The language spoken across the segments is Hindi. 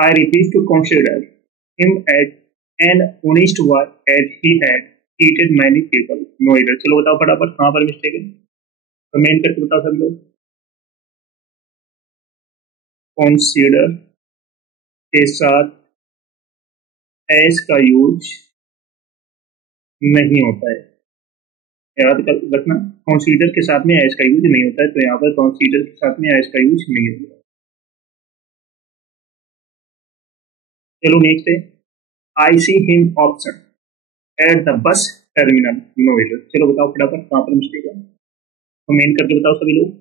I refuse to consider him as an honest boy as he had cheated many people. No either. चलो बताओ फटाफट कहाँ पर मिस्टेक है, कमेंट करके बताओ सब लोग। कंसीडर के साथ एस का यूज नहीं होता है, याद रखना। कंसीडर के साथ में एस का यूज नहीं होता है, तो यहाँ पर कंसीडर के साथ में एस का यूज नहीं होगा। चलो नेक्स्ट है, I see him option at the bus terminal. No error. चलो बताओ फटाफट कहाँ पर मिस्टेक है, कमेंट करके बताओ सभी लोग।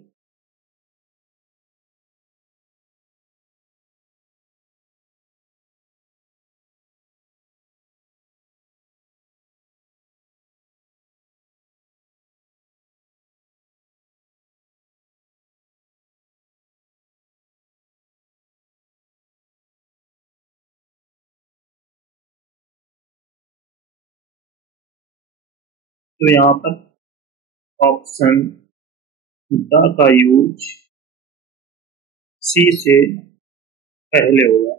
तो यहाँ पर ऑप्शन द का यूज सी से पहले होगा,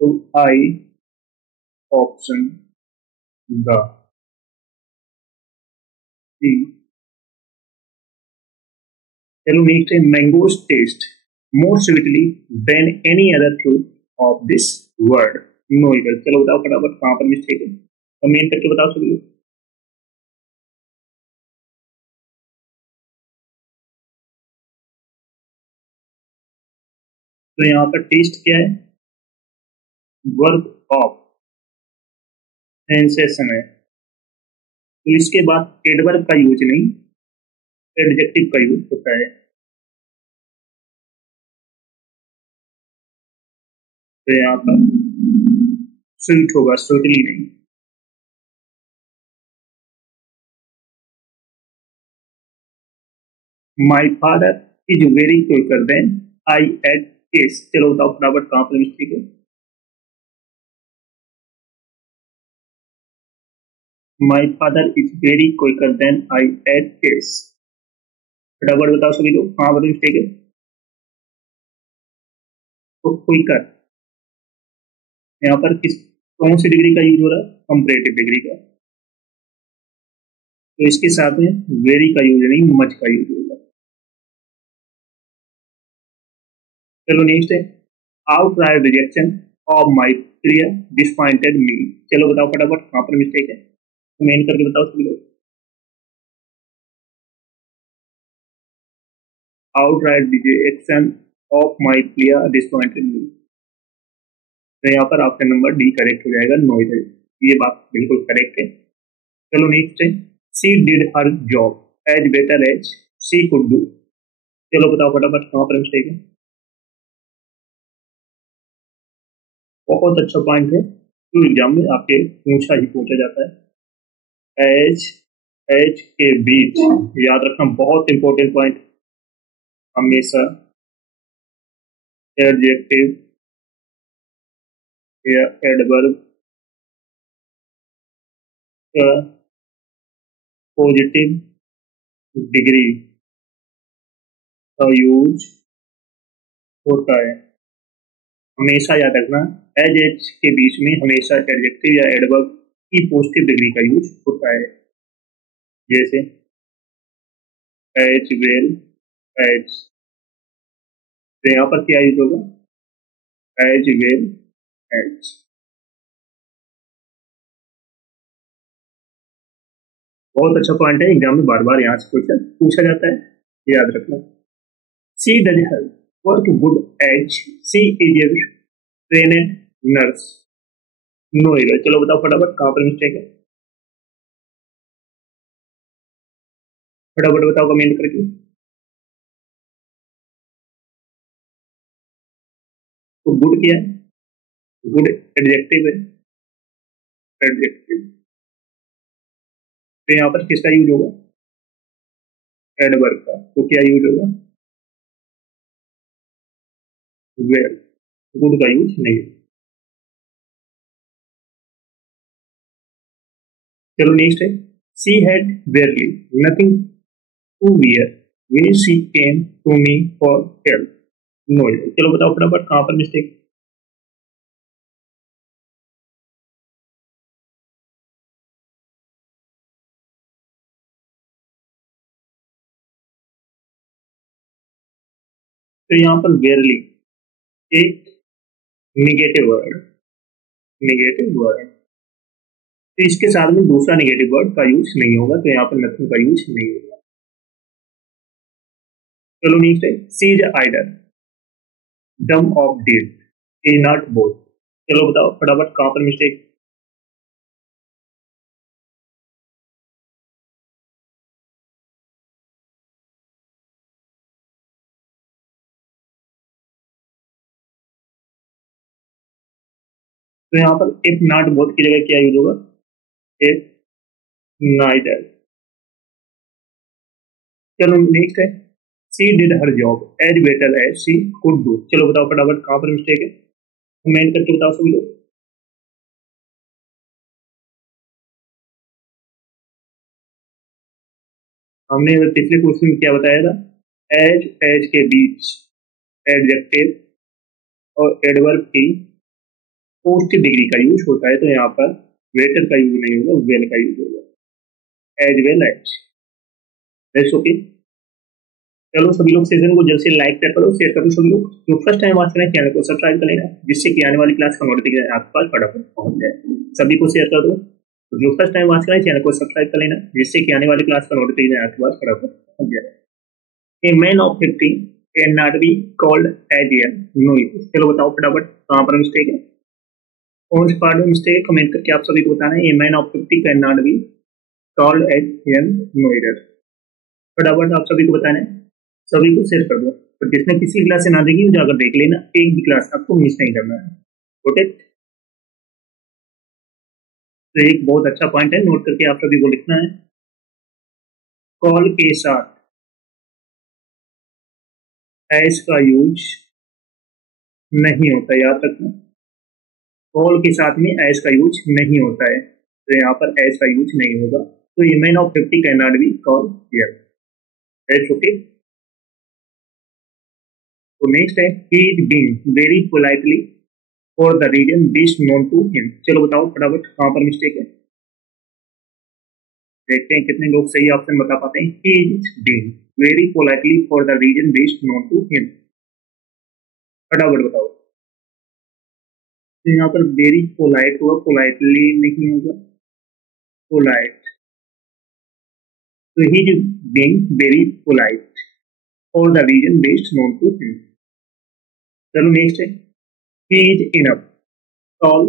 तो आई ऑप्शन द सी। चलो नेक्स्ट है, mangoes taste more sweetly than any other fruit of this word. नो इधर। चलो बताओ फटाफट कहाँ पर मिस्टेक है, कमेंट करके बताओ सभी लोग। तो यहाँ पर टेस्ट क्या है, वर्ब ऑफ सेंसेशन है, तो इसके बाद एडवर्ब का यूज नहीं, एडजेक्टिव का यूज होता है। तो यहाँ पर स्वीट होगा, स्वीटली नहीं। My father is very quicker than I at case. चलो बताओ फटाफट कहाँ पर मिस्टेक है, my father is very quicker than I at case. फटाफट बताओ सभी लोग कहाँ पर मिस्टेक है। तो क्विकर यहाँ पर किस कौन सी डिग्री का यूज हो रहा है, कंपैरेटिव डिग्री का, तो इसके साथ में वेरी का यूज नहीं, मच का यूज होगा। चलो नेक्स्ट है, outright rejection of my clear disappointed me. चलो बताओ फटाफट कहाँ पर मिस्टेक है, कमेंट करके बताओ सभी लोग। Outright rejection of my clear disappointed me, तो यहाँ पर आपका नंबर डी करेक्ट हो जाएगा, नो इधर। ये बात बिल्कुल करेक्ट है। चलो नेक्स्ट है, she did her job as better as she could do. चलो बताओ फटाफट कहाँ पर मिस्टेक है। बहुत अच्छा पॉइंट है, तो एग्जाम में आपके पूछा जाता है। एज एज के बीच याद रखना, बहुत इंपॉर्टेंट पॉइंट, हमेशा एडजेक्टिव या एडवर्ब का पॉजिटिव डिग्री का यूज होता है। हमेशा याद रखना, एज के बीच में हमेशा एडजेक्टिव या एडवर्ब की पॉजिटिव डिग्री का यूज होता है, जैसे एज वेल एज। तो यहाँ पर क्या यूज होगा, एज वेल एज। बहुत अच्छा पॉइंट है, एग्जाम में बार बार यहाँ से क्वेश्चन पूछा जाता है, याद रखना। She does her work good as she is a trained nurse. No error. चलो बताओ फटाफट कहाँ पर मिस्टेक है, फटाफट बताओ कमेंट करके। तो गुड क्या है, गुड एडजेक्टिव है, एडजेक्टिव। तो यहाँ पर किसका यूज होगा, एडवर्ब का, तो क्या यूज होगा, वेल। गुड का यूज नहीं। चलो नेक्स्ट है, she had barely nothing to wear when she came to me for help। नोइडा। चलो बताओ फटाफट कहाँ पर मिस्टेक। तो यहाँ पर वेयरली एक निगेटिव वर्ड, निगेटिव वर्ड, तो इसके साथ में दूसरा निगेटिव वर्ड का यूज नहीं होगा, तो यहाँ पर नथिंग का यूज नहीं होगा। चलो नेक्स्ट है she's either dumb of deaf a not both. चलो बताओ फटाफट कहाँ पर मिस्टेक। तो यहाँ पर इफ नॉट बोथ की जगह क्या यूज होगा, इफ नाइदर। चलो नेक्स्ट है she did her job as better as she could do. चलो बताओ फटाफट कहाँ पर मिस्टेक है, कमेंट करके बताओ सभी लोग। हमने पिछले क्वेश्चन में क्या बताया था, एज के बीच एडजेक्टिव और एडवर्ब की पोस्ट डिग्री का यूज होता है, तो यहाँ पर वेटर का यूज नहीं होगा, वेल का यूज होगा, as well as. That's okay. चलो सभी लोग सेशन को जल्द से लाइक करो, शेयर करो। सभी लोग जो फर्स्ट टाइम वॉच करें चैनल को सब्सक्राइब कर लेना, जिससे कि आने वाली क्लास का नोटिफिकेशन आपके पास फटाफट पहुंच जाए। सभी को शेयर कर दो। जो फर्स्ट टाइम वॉच करें चैनल को सब्सक्राइब कर लेना, जिससे कि आने वाली क्लास का नोटिफिकेशन आपके पास फटाफट पहुंच जाए। A man of 50 cannot be called as a noise। चलो बताओ फटाफट कहाँ पर मिस्टेक है, कौन से पार्ट में मिस्टेक है, कमेंट करके आप सभी को बताना है। A man of 50 cannot be called as a noise। फटाफट आप सभी को बताना है, सभी को शेयर कर दो। तो जिसने किसी क्लास से ना देखी जाकर देख लेना, एक भी क्लास आपको मिस नहीं करना है। ओके, तो एक बहुत अच्छा पॉइंट है, नोट करके आप सभी को लिखना है। कॉल के साथ एस का यूज नहीं होता, याद रखना। कॉल के साथ में एस का यूज नहीं होता है, तो यहाँ पर एस का यूज नहीं होगा। तो ये man of 50 can not be call here. That's okay. तो नेक्स्ट है he is being very politely for the reason best known to him. चलो बताओ फटाफट कहाँ पर मिस्टेक है, देखते हैं कितने लोग सही ऑप्शन बता पाते हैं। He is being very politely for the reason best known to him. फटाफट बताओ। तो यहाँ पर वेरी पोलाइट हुआ, पोलाइटली नहीं होगा, पोलाइट। तो he is being very polite for the reason best known to him. चलो नेक्स्ट है he is enough tall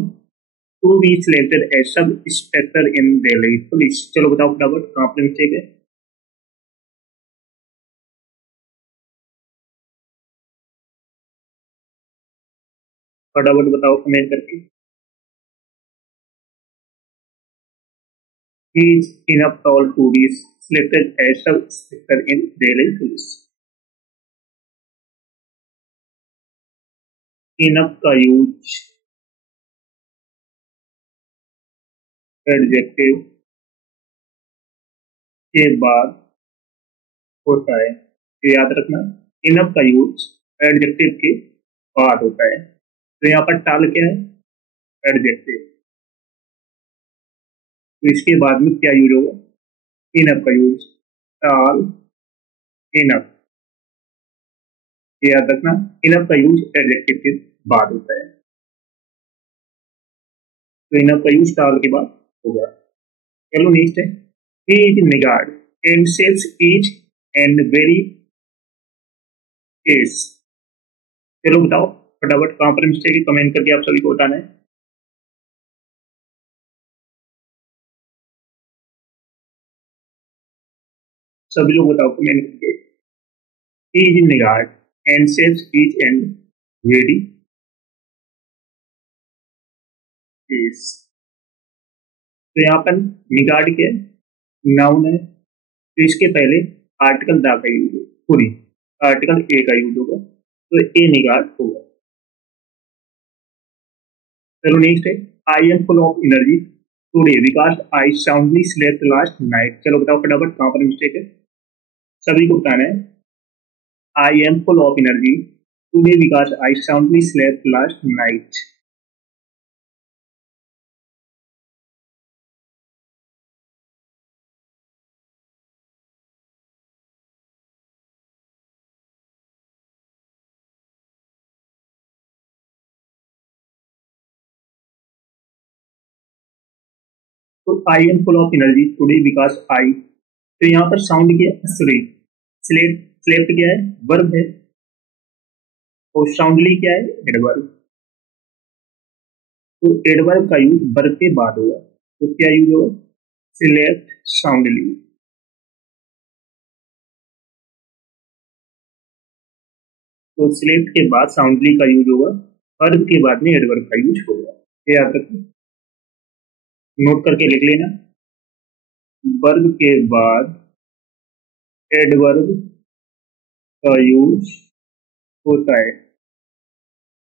to be selected as sub inspector in Delhi police। चलो बताओ फटाफट कहाँ पर मिस्टेक है। फटाफट बताओ कमेंट करके। he is enough tall to be selected as sub inspector in Delhi police। enough का यूज एडजेक्टिव के बाद होता है, तो याद रखना। इनफ का यूज एडजेक्टिव के बाद होता है, तो यहाँ पर टाल क्या है, एडजेक्टिव। तो इसके बाद में क्या यूज होगा, इनफ का यूज, टाल इनफ। याद रखना इनफ का यूज एडजेक्टिव के बाद होता है, तो इनफ का यूज टाल के बाद होगा। चलो नेक्स्ट है he is निगार्ड and saves each and very case। चलो बताओ फटाफट कहाँ पर मिस्टेक है, कमेंट करके आप सभी को बताना है। सभी लोग बताओ कमेंट करके। he is निगार्ड and saves each and very case। तो यहाँ पर निगार्ड क्या है, नाउन है, तो इसके पहले आर्टिकल दा का यूज होगा, पूरी आर्टिकल ए का यूज होगा, तो ए निगार्ड होगा। चलो नेक्स्ट है I am full of energy today because I soundly slept last night. चलो बताओ फटाफट कहाँ पर मिस्टेक है, सभी को बताना है। I am full of energy today because I soundly slept last night. तो I am full of energy today because I, तो यहाँ पर साउंड क्या है, सॉरी, स्लेप्ट, स्लेप्ट क्या है, वर्ब है, और साउंडली क्या है, एडवर्ब। तो एडवर्ब का यूज वर्ब के बाद होगा, तो क्या यूज होगा, स्लेप्ट साउंडली। तो स्लेप्ट के बाद साउंडली का यूज होगा, वर्ब के बाद में एडवर्ब का यूज होगा। ये याद रखो, नोट करके लिख लेना, वर्ब के बाद एडवर्ब का यूज होता है।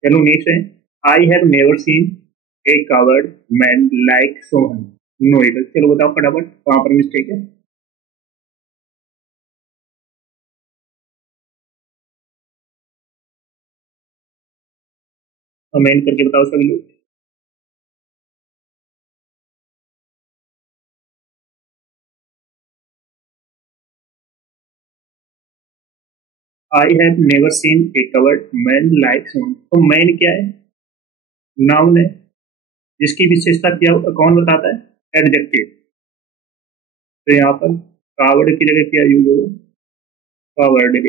चलो नेक्स्ट है, I have never seen a coward man like Sohan नो इधर। चलो बताओ फटाफट कहां पर मिस्टेक है। कमेंट करके बताओ सभी लोग। आई have never seen a coward man like Sohan, तो मैन क्या है, नाउन है, जिसकी विशेषता क्या कौन बताता है, एडजेक्टिव। तो यहाँ पर कावर्ड की जगह क्या यूज होगा, कावर्ड।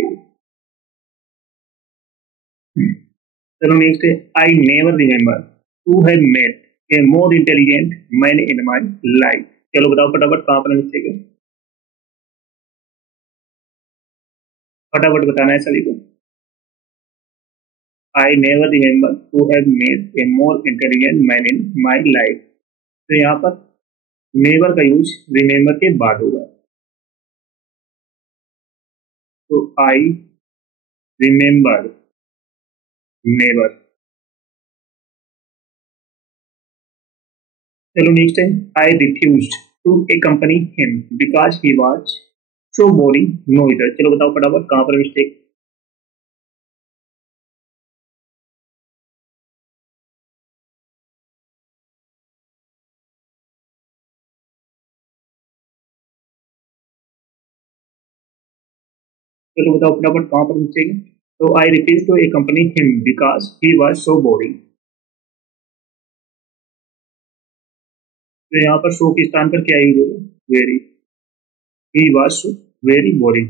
चलो नेक्स्ट है, I never remember to have met a more intelligent man in my life. चलो बताओ फटाफट कहां पर मिस्टेक है, फटाफट बताना है सभी को। I never remember to have met a more intelligent man in my life. तो यहाँ पर नेवर का यूज रिमेम्बर के बाद होगा, तो आई रिमेम्बर नेवर। चलो नेक्स्ट है, I refuse to accompany him because he was so boring no इधर। चलो बताओ फटाफट कहां पर मिस्टेक। चलो बताओ फटाफट कहां पर मिस्टेक है। तो I refuse to accompany him because he was so boring। तो यहाँ पर सो के स्थान पर क्या यूज होगा, very, he was so very boring।